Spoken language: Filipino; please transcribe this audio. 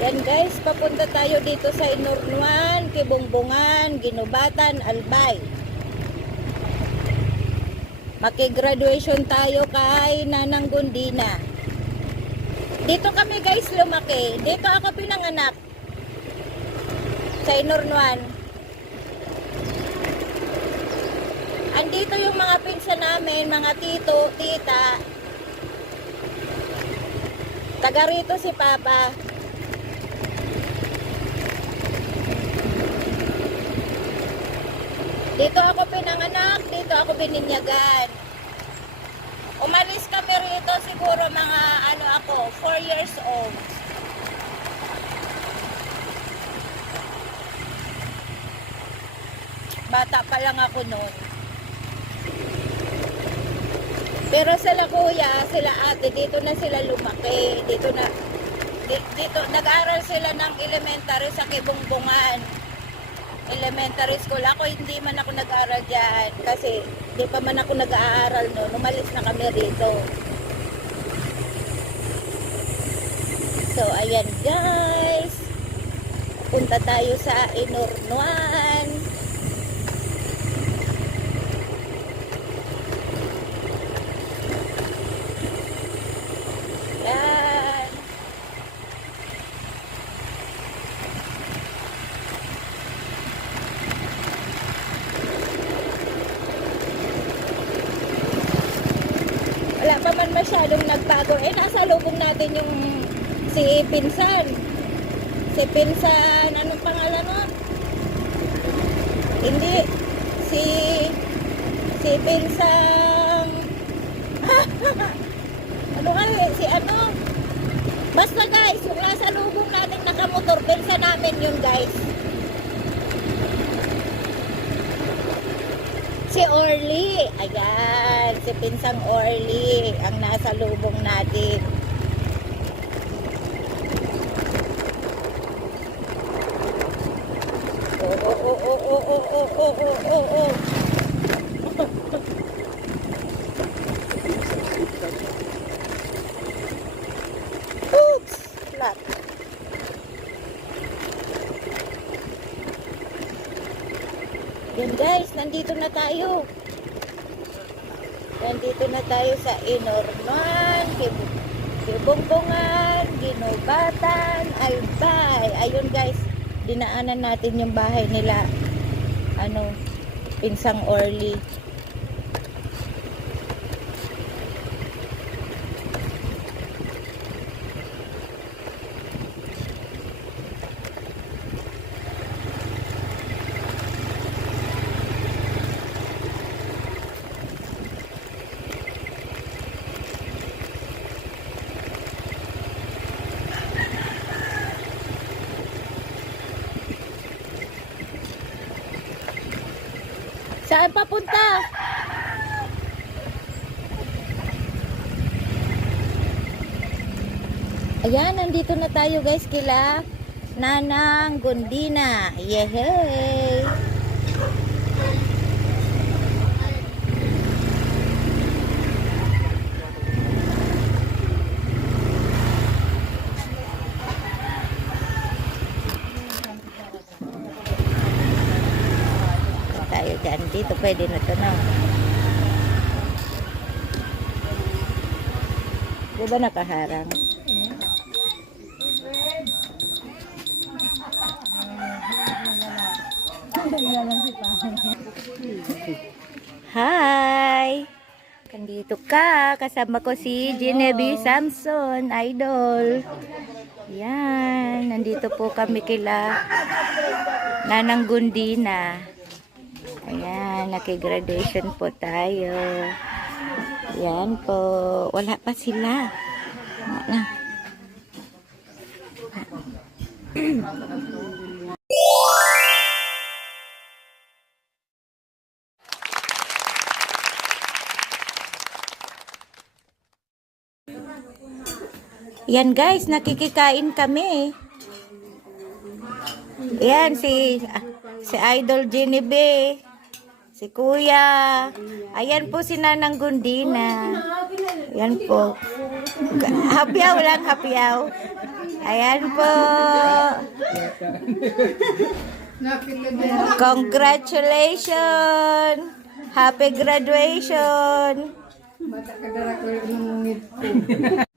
Yan guys, papunta tayo dito sa Inornuan, Kibongbongan, Ginubatan, Albay. Maki-graduation tayo kay Nanang Gundina. Dito kami guys lumaki. Dito ako pinanganak. Sa Inornuan. Andito yung mga pinsan namin, mga tito, tita. Taga rito si Papa. Dito ako pinanganak, dito ako bininyagan. Umalis kami rito siguro mga 4 years old. Bata pa lang ako noon. Pero sila kuya, sila ate, dito na sila lumaki. Dito nag-aaral sila ng elementary sa Kibongbongan. Elementary school. Ako hindi man ako nag-aaral dyan kasi hindi pa man ako nag-aaral noon. Umalis na kami rito. So, ayan guys. Punta tayo sa Inornuan. Yan. Wala pa man masyadong nagbago. Nasa lubong natin yung si Pinsan. Si Pinsan, anong pangalan mo? Hindi. Si Pinsan. Ano nga si ano? Basta guys, yung nasa lubong natin nakamotor, Pinsan namin yun guys. Si Orly. Ayan, si Pinsang Orly ang nasa lubong natin. Oh. Oops, flat. Yan guys, nandito na tayo. Nandito na tayo sa Inornuan, Kibongbongan, Ginubatan, Albay. Ayun guys, dinaanan natin yung bahay nila. Pinsang Orly. Saan papunta? Ayan, nandito na tayo guys kila Nanang Gundina. Yehey! Tayo dyan. Dito pwede na ito na. Di ba nakaharang? Hi! Nandito ka. Kasama ko si Genevieve Samson, idol. Yan. Nandito po kami kila Nanang Gundina. Ayan. Naki-graduation po tayo. Yan po. Wala pa sila. Wala. Yan guys, nakikikain kami. Yan si Idol Genevieve, si Kuya. Ayan po si Nanang Gundina. Yan po. Happyaw lang, happyaw. Ayan po. Congratulations. Happy graduation. Mata kadara ko yung ngit ko.